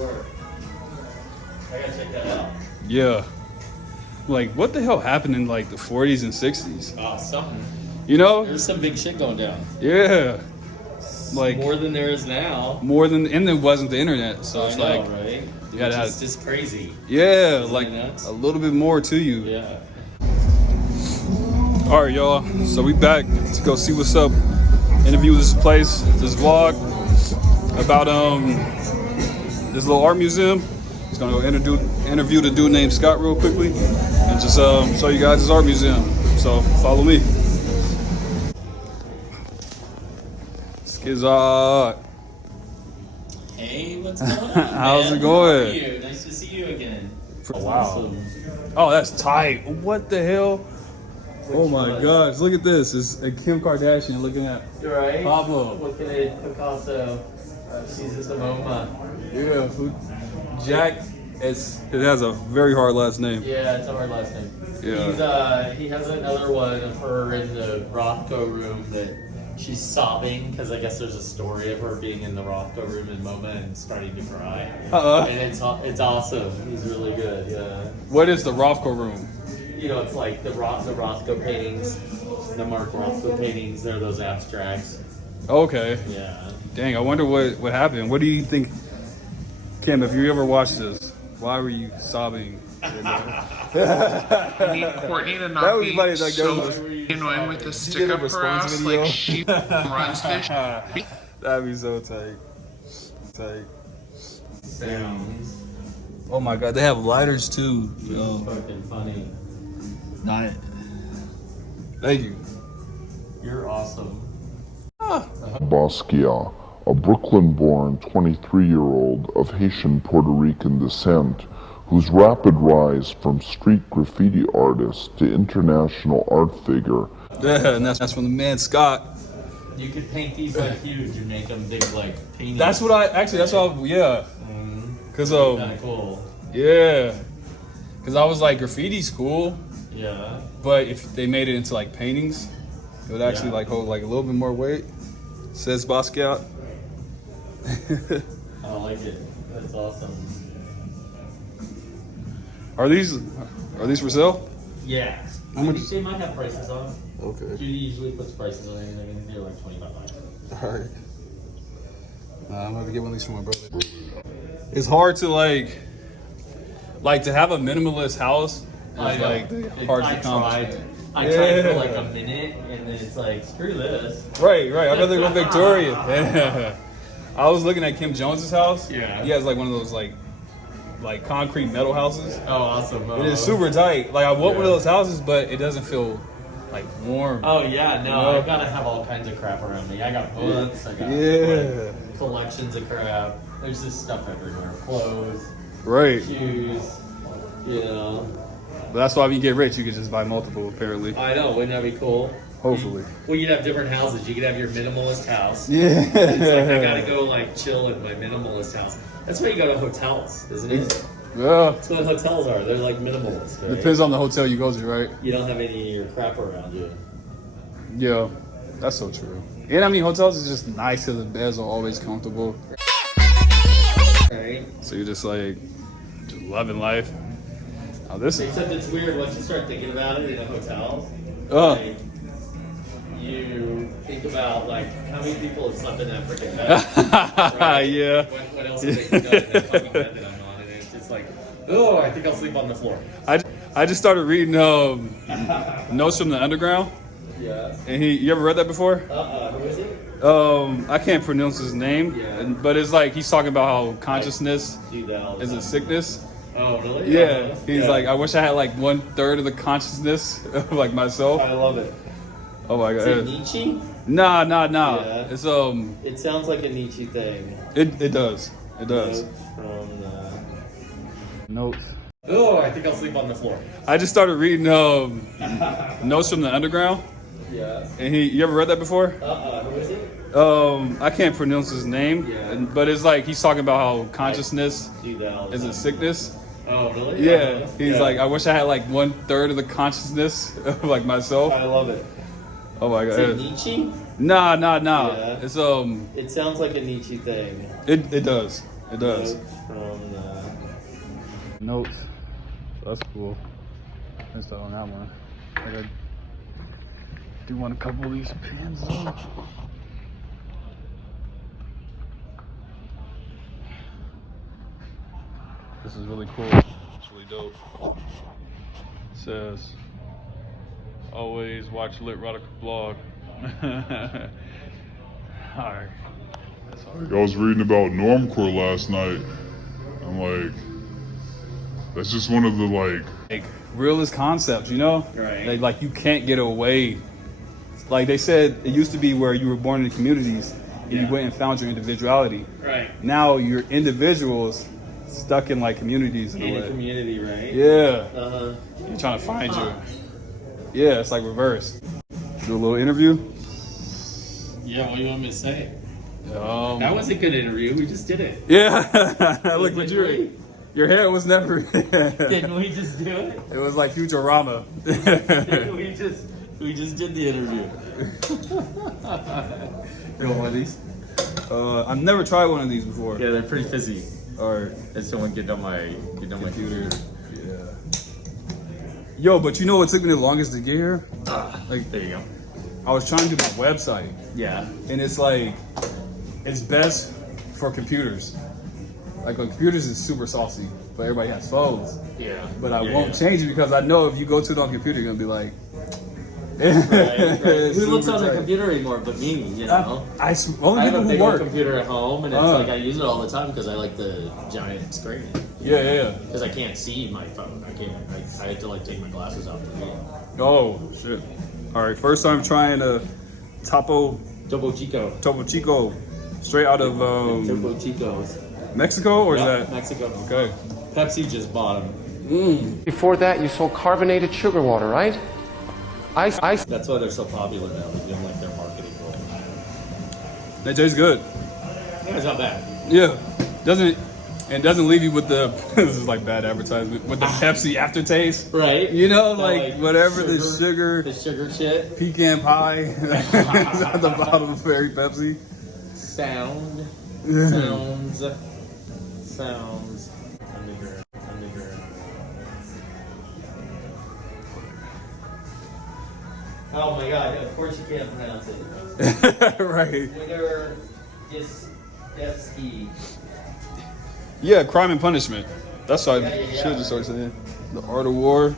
I gotta check that out. Yeah. Like, what the hell happened in like the 40s and 60s? Oh, something. You know? There's some big shit going down. Yeah. Like More than there is now. and there wasn't the internet, so it's like, right? you gotta have, It's just crazy. yeah, Isn't like it nuts? a little bit more to you. Yeah. All right, y'all. So we back to go see what's up. Interview this place, this vlog about this little art museum. Just gonna go interview the dude named Scott real quickly, and just show you guys this art museum. So follow me. Skizot. Hey, what's going on? How's man? it going? How are you? Nice to see you again. Wow. Awesome. Oh, that's tight. What the hell? Oh my gosh, look at this. It's Kim Kardashian looking at You're right. Pablo. Looking at Picasso. Jesus of Moma. Yeah, Jack. It has a very hard last name. Yeah, it's a hard last name. Yeah. He has another one of her in the Rothko room that she's sobbing because I guess there's a story of her being in the Rothko room in MoMA and starting to cry. And it's awesome. He's really good. Yeah. What is the Rothko room? You know, it's like the Rothko paintings, the Mark Rothko paintings. They're those abstracts. Okay. Yeah. Dang, I wonder what happened. What do you think, Kim? If you ever watched this, why were you sobbing? I need Courtney to not be funny, like, so annoying with the stick up her ass, video? like she runs this. That'd be so tight. Tight. Sounds. Oh my god, they have lighters too. Yo. Fucking funny. Not it. Thank you. You're awesome. Basquiat, a Brooklyn-born 23-year-old of Haitian Puerto Rican descent, whose rapid rise from street graffiti artist to international art figure. Yeah, and that's from the man Scott. You could paint these like huge and make them big like paintings. That's what I yeah. Cause Kind of cool. yeah, cause I was like graffiti's cool, Yeah. but if they made it into like paintings, it would actually like hold like a little bit more weight. Says Basquiat. I like it. That's awesome. Are these for sale? Yeah. How much? They might have prices on them. Okay. Judy usually puts prices on anything. They're like $25. All right. I'm gonna have to get one of these for my brother. It's hard to like to have a minimalist house. I Is know. like hard to accomplish. I tried for like a minute, and then it's like, screw this. Right. I'd rather go Victoria. Yeah. I was looking at Kim Jones's house. Yeah. He has like one of those like concrete metal houses. Oh, awesome. It is super tight. Like I want one of those houses, but it doesn't feel like warm. Oh yeah, no, You know? I've got to have all kinds of crap around me. I got books, I got like, collections of crap. There's just stuff everywhere. Clothes, Right. shoes, you know. But that's why when you get rich, you can just buy multiple. Apparently. I know, wouldn't that be cool? Hopefully. Well, you'd have different houses. You could have your minimalist house. Yeah. It's like I gotta go like chill in my minimalist house. That's why you go to hotels, isn't it? Yeah. That's what hotels are. They're like minimalist, right? Depends on the hotel you go to, right? You don't have any of your crap around you. Yeah. That's so true. And I mean, hotels is just nice because the beds are always comfortable. Right? So you're just like loving life. Oh, this is. Except it's weird once you start thinking about it in a hotel. Oh. Like, you think about like how many people have slept in that freaking bed. Right? Yeah. What else have they done in that fucking bed that I'm on? And it's just like, oh, I think I'll sleep on the floor. I just started reading Notes from the Underground. Yeah. And you ever read that before? Who is it? I can't pronounce his name, but it's like he's talking about how consciousness is a sickness. Oh, really? Yeah. He's like, I wish I had like 1/3 of the consciousness of like myself. I love it. Oh my god. Is it Nietzsche? Nah. Yeah. It's It sounds like a Nietzsche thing. It does. It does. From Notes. Oh, I think I'll sleep on the floor. I just started reading Notes from the Underground. Yeah. And you ever read that before? Who is it? I can't pronounce his name, but it's like he's talking about how consciousness is a sickness. Oh, really? Yeah. He's like, I wish I had like 1/3 of the consciousness of like myself. I love it. Oh my god. Is it Nietzsche? Nah. Yeah. It's It sounds like a Nietzsche thing. It does. It does. Notes from the... Notes. That's cool. That's on that one. I gotta do want a couple of these pins though. This is really cool. It's really dope. It says, always watch Lit Radical blog. Alright. That's all. I was reading about normcore last night. I'm like, that's just one of the like realist concepts, you know? Right. Like you can't get away. Like they said, it used to be where you were born in communities and you went and found your individuality. Right. Now you're individuals stuck in like communities in a way. community, right? Yeah. Uh-huh. You're trying to find your. Yeah, it's like reverse. Do a little interview. Yeah, what do you want me to say? Um, That was a good interview. We just did it. Yeah. Look what Didn't your hair was never. Didn't we just do it? It was like Futurama. we just did the interview. You want one of these? I've never tried one of these before. Yeah, they're pretty fizzy. Or And someone get on my computer. yeah. Yo, but you know what took me the longest to get here? Like, There you go. I was trying to do my website, Yeah. and it's like, it's best for computers. Like, on computers is super saucy, but everybody has phones. Yeah. But I won't change it because I know if you go to it on the computer, you're gonna be like, Right. It's Who looks super on a tight. computer anymore but me, you know? Only I have people a who big old work. computer at home, and it's Uh. like I use it all the time because I like the giant screen. Yeah. Because I can't see my phone. I have to like take my glasses off to read. Oh shit! All right, first time trying a Topo Chico, straight out of Topo Chicos. Mexico, or Yep, is that Mexico. okay? Pepsi just bought them. Before that, you sold carbonated sugar water, right? Ice. That's why they're so popular now. You don't like their marketing role. That tastes good. Yeah, it's not bad. Yeah, doesn't leave you with the this is like bad advertisement with the Pepsi aftertaste. Right? You know, The, like whatever the sugar The sugar shit. pecan pie is at the bottom of Fairy Pepsi. Sounds. Underground. Oh my god, of course you can't pronounce it. Right. Ski. Yeah, Crime and Punishment. That's what I Yeah. should just start saying. The Art of War.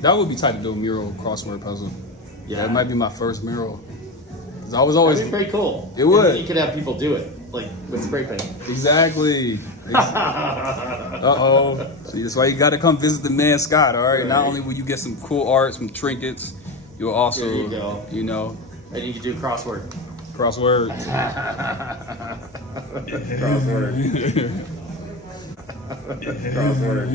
That would be tight to do a mural crossword puzzle. Yeah. That might be my first mural. 'Cause I was always That'd be pretty cool. It would. And you could have people do it, like with spray paint. exactly. Uh-oh. See, that's why you gotta come visit the man Scott, all right? Not Right. only will you get some cool art, some trinkets, you'll also, There you go. you know, And you could do crossword. crossword. Crossword.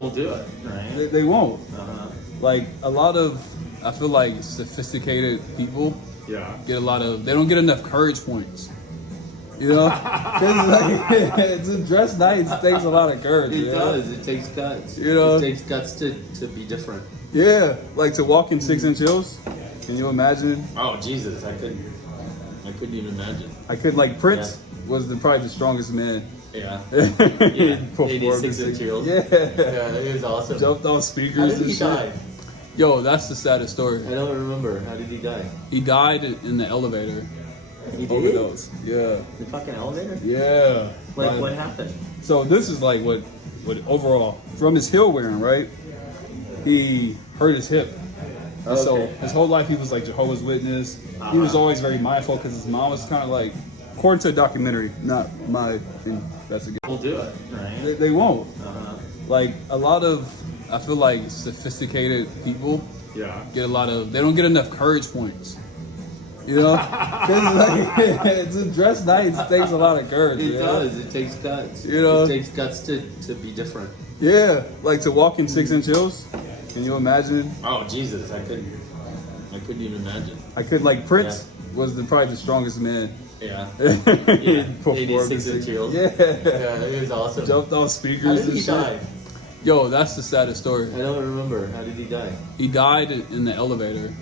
We'll do it, right? They won't. Uh-huh. Like, a lot of, I feel like sophisticated people Yeah. they don't get enough courage points. You know? 'Cause, like, to dress nice takes a lot of courage. It you know? does. It takes guts. You know? It takes guts to be different. Yeah, like to walk in 6-inch heels. Can you imagine? Oh Jesus, I couldn't even imagine. I could like Prince was probably the strongest man. Yeah. Performed 86 in inch heels. Yeah. Yeah, it was awesome. Jumped on How speakers did and he shit. die? Yo, that's the saddest story. I don't remember. How did he die? He died in the elevator. He did? Overdose. Yeah. The fucking elevator? Yeah. Like, Right. what happened? So this is like what overall from his hill wearing, right? He hurt his hip. And so Okay. his whole life he was like Jehovah's Witness. He was always very mindful because his mom was kind of like, according to a documentary, not my investigation. We'll do it, right? They won't. Uh-huh. Like a lot of, I feel like sophisticated people Yeah. they don't get enough courage points. You know, 'cause like to dress nice takes a lot of courage. It you know? does. It takes guts. You know? It takes guts to be different. Yeah, like to walk in 6-inch heels. Can you imagine? Oh Jesus, I couldn't even imagine. I could like Prince was probably the strongest man. Yeah. Performed 86 in inch heels. Yeah. Yeah, it was awesome. Jumped on How speakers did and he shit. die? Yo, that's the saddest story. I don't remember. How did he die? He died in the elevator.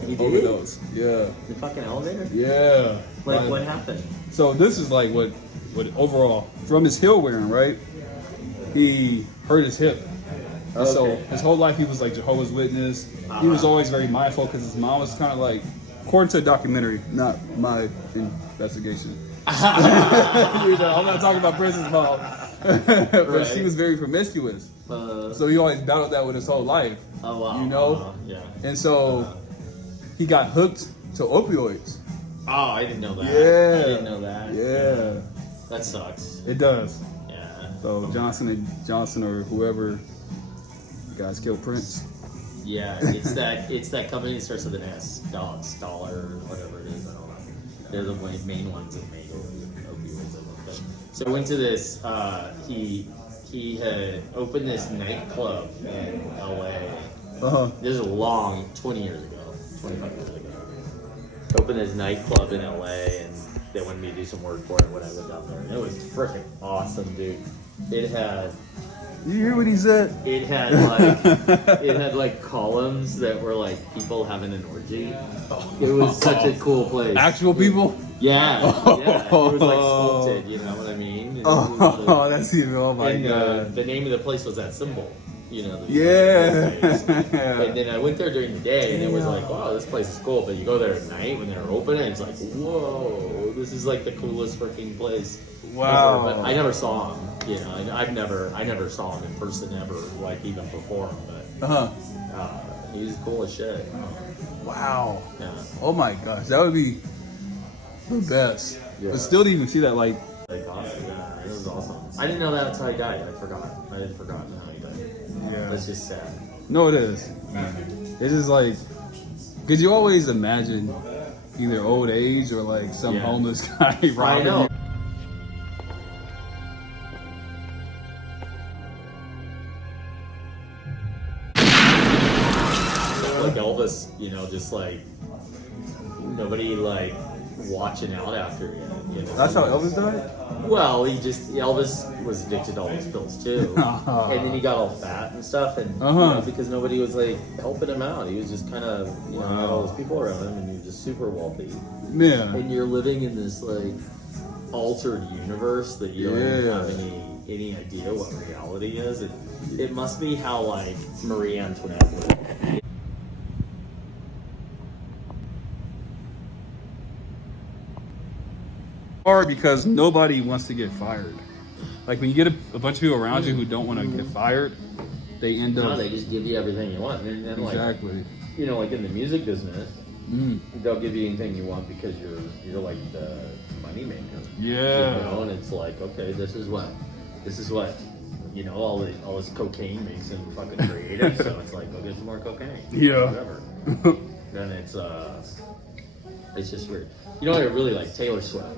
He did? overdose. Yeah. The fucking elevator? Yeah. Like, what happened? So this is like what overall from his heel wearing, right? He hurt his hip. And so his whole life he was like Jehovah's Witness. He was always very mindful because his mom was kind of like, according to a documentary, not my investigation. You know, I'm not talking about Prince's mom, but she was very promiscuous. So he always battled that with his whole life. Oh wow! You know, yeah. And so he got hooked to opioids. Oh, I didn't know that. Yeah, I didn't know that. Yeah, that sucks. It does. Yeah. So Johnson or whoever, you guys killed Prince. Yeah, it's that company that starts with an S, Dollar or whatever it is. I don't know. They're the main ones that make opioids. But so I went to this. He had opened this nightclub in LA. This is a long 20 years ago, 25 years ago. Opened this nightclub in LA, and they wanted me to do some work for it when I lived out there. And it was freaking awesome, dude. It had. You hear what he said? It had like columns that were like people having an orgy. It was such a cool place. Actual people? Yeah. It was like sculpted. You know what I mean? That's even. Oh my god. The name of the place was that symbol. You know. And then I went there during the day, and it was like, wow, this place is cool. But you go there at night when they're open, and it's like, whoa, this is like the coolest freaking place. Wow. Ever. But I never saw him. You know, I never saw him in person ever, like even perform. But he was cool as shit. Wow. Yeah. Oh my gosh, that would be the best. Yeah. But still didn't even see that like. Awesome. Yeah, it was awesome. I didn't know that's how he died. I had forgotten how he died. Yeah. That's just sad. No, it is. It's just like, cause you always imagine either old age or like some homeless guy robbing you. Like Elvis, you know, just like nobody like watching out after you. You know? That's how Elvis died? Well, Elvis was addicted to all his pills too, and then he got all fat and stuff, and you know, because nobody was like helping him out. He was just kind of had all those people around him, and he was just super wealthy. Yeah. And you're living in this like altered universe that you don't even have any idea what reality is. It must be how like Marie Antoinette lived. Hard because nobody wants to get fired. Like when you get a bunch of people around you who don't want to get fired, they end up. No, they just give you everything you want. And exactly. Like, you know, like in the music business, they'll give you anything you want because you're like the money maker. Yeah. You know, and it's like, okay, this is what, you know, all this cocaine makes them fucking creative. So it's like, go get some more cocaine. Yeah. Whatever. Then it's just weird. You know, I really like Taylor Swift.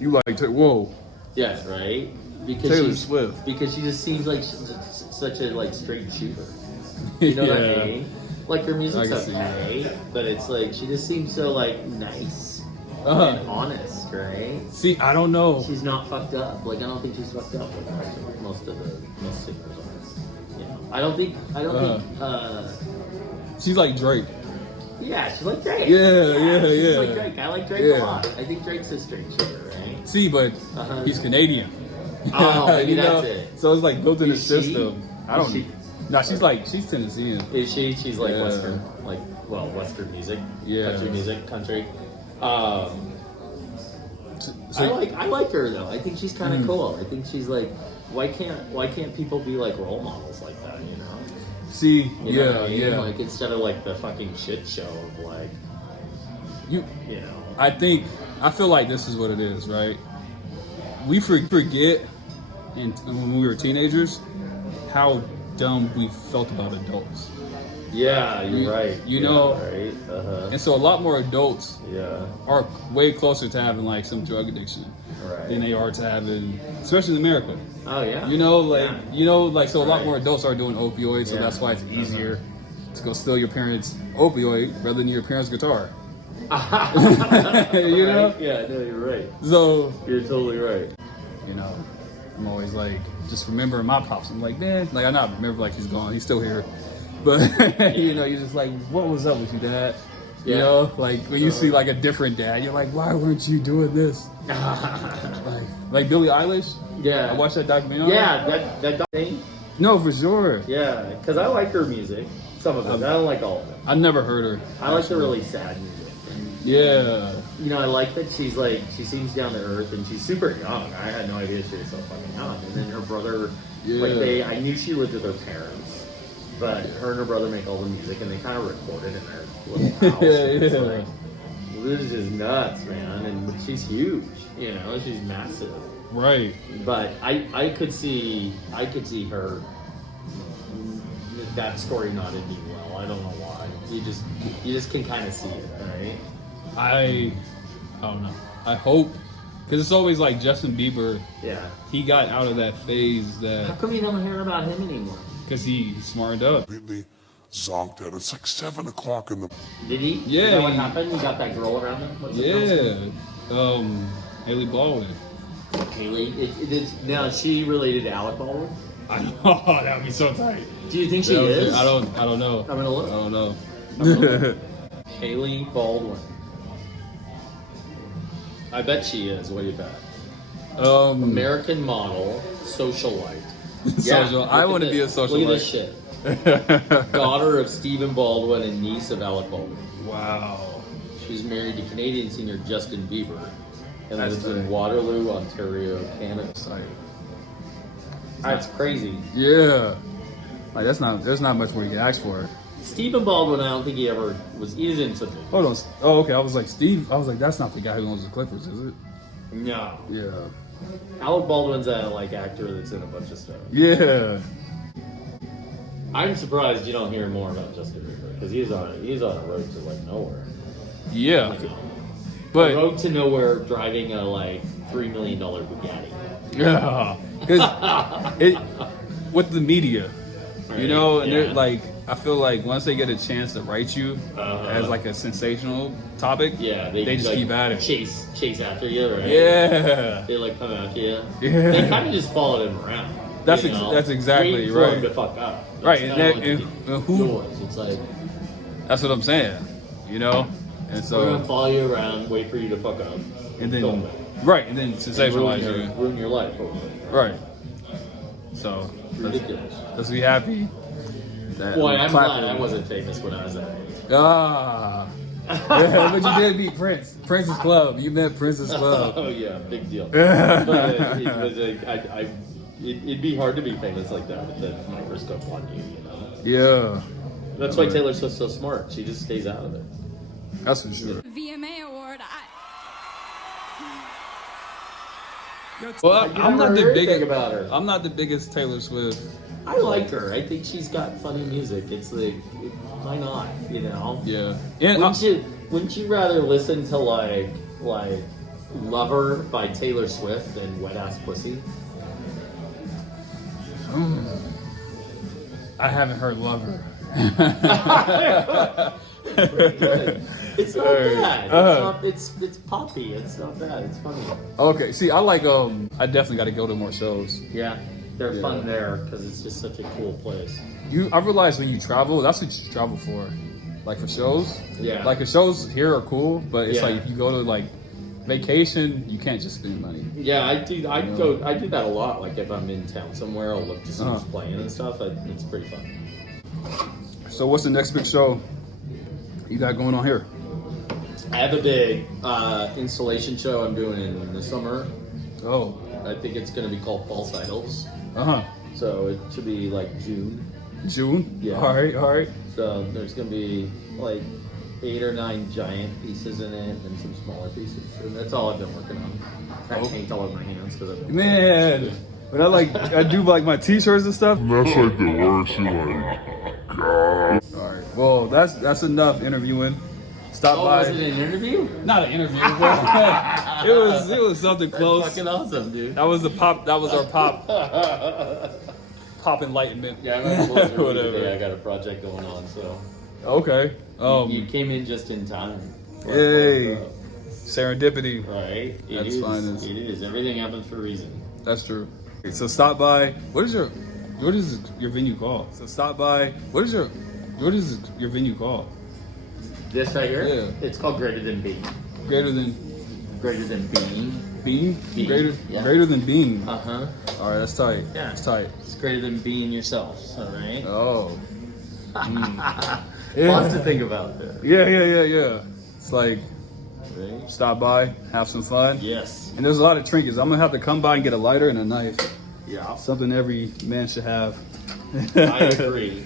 You like whoa. Yeah, right. Because Taylor Swift. Because she just seems like such a like straight shooter. You know what I mean? Like her music's okay, but it's like she just seems so like nice and honest, right? See, I don't know. She's not fucked up. Like I don't think she's fucked up like most singers are. You know, I don't think. She's like Drake. Yeah, she's like Drake. Yeah. She's like Drake. I like Drake a lot. I think Drake's a straight shooter, right? See, but he's Canadian. Oh, maybe that's it. So it's like built in the system. I don't know. No, she's Tennessean. Is she? She's like Western, Western music. Yeah. Country music, country. I like her though. I think she's kind of cool. I think she's like, why can't people be like role models like that? You know. See, you know what I mean? Like instead of like the fucking shit show of like, you know. I feel like this is what it is, right? We forget, and when we were teenagers, how dumb we felt about adults. Yeah, you're right. You know, right? And so a lot more adults are way closer to having like some drug addiction than they are to having, especially in America. Oh yeah. You know, so a lot more adults are doing opioids, so that's why it's easier to go steal your parents' opioid rather than your parents' guitar. You know? Yeah, no, you're right. So you're totally right. You know, I'm always like, just remembering my pops. I'm like, man, like I not remember like he's gone, he's still here. But you know, you're just like, what was up with you, Dad? You Yeah. know, like when you see like a different dad, you're like, why weren't you doing this? like Billie Eilish. Yeah. I watched that documentary. Yeah, that thing. No, for sure. Yeah, because I like her music. Some of it. I don't like all of it. I never heard her. I like the really sad music. And, Yeah. you know, I like that she's like, she seems down to earth and she's super young. I had no idea she was so fucking young. And then her brother, Yeah. I knew she lived with her parents, but her and her brother make all the music and they kind of recorded in their little house. It's like, this is just nuts, man. And she's huge, you know, she's massive. Right. But I could see her, that story not ending well. I don't know why. You just can kind of see it, right? I don't know. I hope, because it's always like Justin Bieber. Yeah. He got out of that phase How that come you don't hear about him anymore? because he smartened up. Completely zonked out. It's like 7 o'clock in the Did he? Yeah, Is that what he- happened? You got that girl around him? What's the girl's Yeah. Haley Baldwin. name? Haley. Now, is she related to Alec Baldwin? I know that would be so tight. Do you think she That would be- is? I don't know. I'm gonna look. I don't know. Haley Baldwin. I bet she is. What do you bet? American model, socialite. Social. I look at want to be a this. Look at this socialite. shit. Daughter of Stephen Baldwin and niece of Alec Baldwin. Wow. She's married to Canadian singer Justin Bieber and That's lives in tight. Waterloo, Ontario, Canada. That's crazy. Yeah. Like there's not much more you can ask for. Stephen Baldwin, I don't think he ever was. He isn't such a. Hold on. Oh, okay. I was like Steve. I was like, that's not the guy who owns the Clippers, is it? No. Yeah. Alec Baldwin's a actor that's in a bunch of stuff. Yeah. I'm surprised you don't hear more about Justin Bieber because he's on a road to like nowhere. Yeah. A But road to nowhere, driving a like $3 million Bugatti. yeah, because it with the media, you know, and they're Yeah. like, I feel like once they get a chance to write you as like a sensational topic, Yeah, they just like, keep at it. Chase after you, right? Yeah. They like come after you. Yeah. They kind of just followed him around. That's you ex- know? that's exactly Waiting for right. him to fuck up. That's Right, kinda and that- like and who- yours. It's like That's what I'm saying, you know, and we're gonna so follow you around, wait for you to fuck up, and film then it. right, and then And sensationalize you, ruin your life. right. So Ridiculous. let's be happy. That Boy, I'm clap glad for I them. wasn't famous when I was that age. Ah. Yeah, but you did beat Prince. Prince's Club. You met Prince's Club. Oh yeah, big deal. But it was it'd be hard to be famous like that with the microscope on you, you know. Yeah, That's why Taylor Swift's so smart. She just stays out of it. that's for sure. VMA award. Well, I I'm not never the heard biggest. anything about her. I'm not the biggest Taylor Swift. I like her. I think she's got funny music. It's like, why not? You know. Yeah, and Wouldn't you rather listen to like Lover by Taylor Swift than Wet Ass Pussy? I haven't heard Lover. It's not bad. It's poppy. It's not bad. It's funny. Okay, see, I like. I definitely got to go to more shows. Yeah, they're Yeah. fun there because it's just such a cool place. I realize when you travel, that's what you travel for, like for shows. Yeah. Like the shows here are cool, but it's Yeah. like if you go to like vacation, you can't just spend money. Yeah, I do that a lot. Like if I'm in town somewhere, I'll look to see who's playing and stuff. It's pretty fun. So what's the next big show you got going on here? I have a big installation show I'm doing in the summer. Oh, I think it's going to be called False Idols. So it should be like June. June. Yeah. All right. So there's going to be like 8 or 9 giant pieces in it and some smaller pieces. And that's all I've been working on. I paint all over my hands because I've been Man, but I do like my t-shirts and stuff. That's like the worst. You're like, God. All right. Well, that's enough interviewing. Stop Oh, by. was it an interview? Not an interview. But it was something close. That's fucking awesome, dude. That was our pop enlightenment. Yeah, I'm gonna close the Whatever. today. I got a project going on, so Okay. you came in just in time. Yay. Serendipity. Right? That's fine. It is. Everything happens for a reason. That's true. So stop by. What is your venue called? So stop by. What is your venue called? This right here? Yeah. It's called greater than being. Greater than Being. being? Being, Greater, yeah. greater than being. Uh-huh. All right, that's tight. Yeah. That's tight. It's greater than being yourself, alright? Oh. Lots to think about there. Yeah. It's like, stop by, have some fun. Yes. And there's a lot of trinkets. I'm gonna have to come by and get a lighter and a knife. Yeah. Something every man should have. I agree.